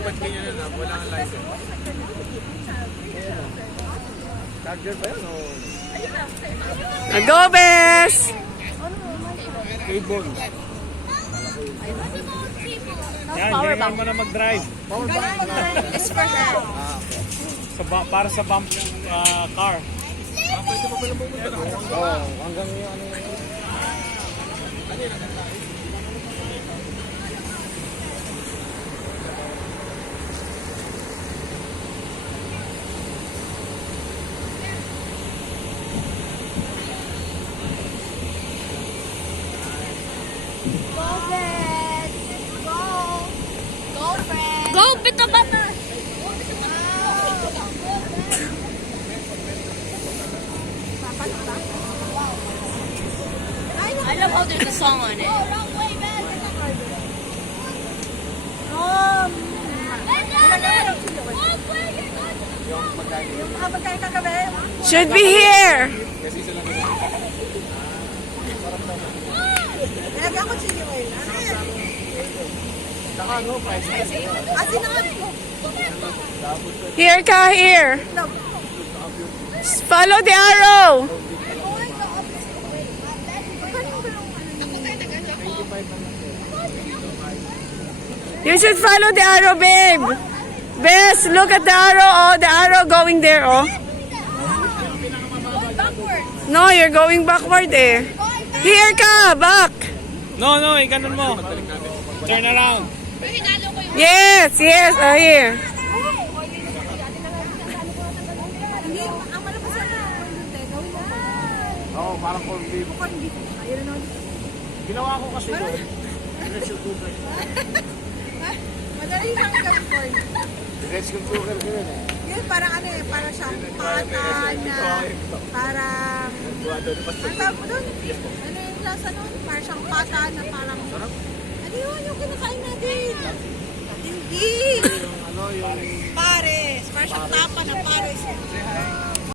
ba't ganyan na? Wala kang license. Charger ba yan o? Go, Bes! Cable. Yan, ganyan mo na mag-drive. It's for her. Para sa bump car. Pwede mo pala pumunta na. Oo, hanggang yung ano yun. Go, Fred! Go! Go, Fred! Go, Pito Bata! I love how there's a song on it. Wrong way, Ben! Should be here. Kasi isa lang yun. Nilagyan ko chili oil. Ano yan? Saka ano, price na. Asin na nga. Here ka, here. Follow the arrow. You should follow the arrow, babe. Bes, look at the arrow. Oh, the arrow going there, oh. No, you're going backward, eh. Here ka, back. No, ganun mo. Turn around. Yes, yes, oh, here. Hindi, ang malabasan na. Gawin na. Oo, parang corn beef. Corn beef. Ayun na. Ginawa ko kasi doon. Diretso sugar. Madali lang gawin corn. Diretso sugar ko yun eh. Yun, parang ano eh, parang siyang pata na, parang, ang tawag mo doon? Ano yung lasa nun? Parang siyang pata na parang, ano yun yung kinakain natin? Hindi! Ano yung Pares! Parang siyang tapa na pares.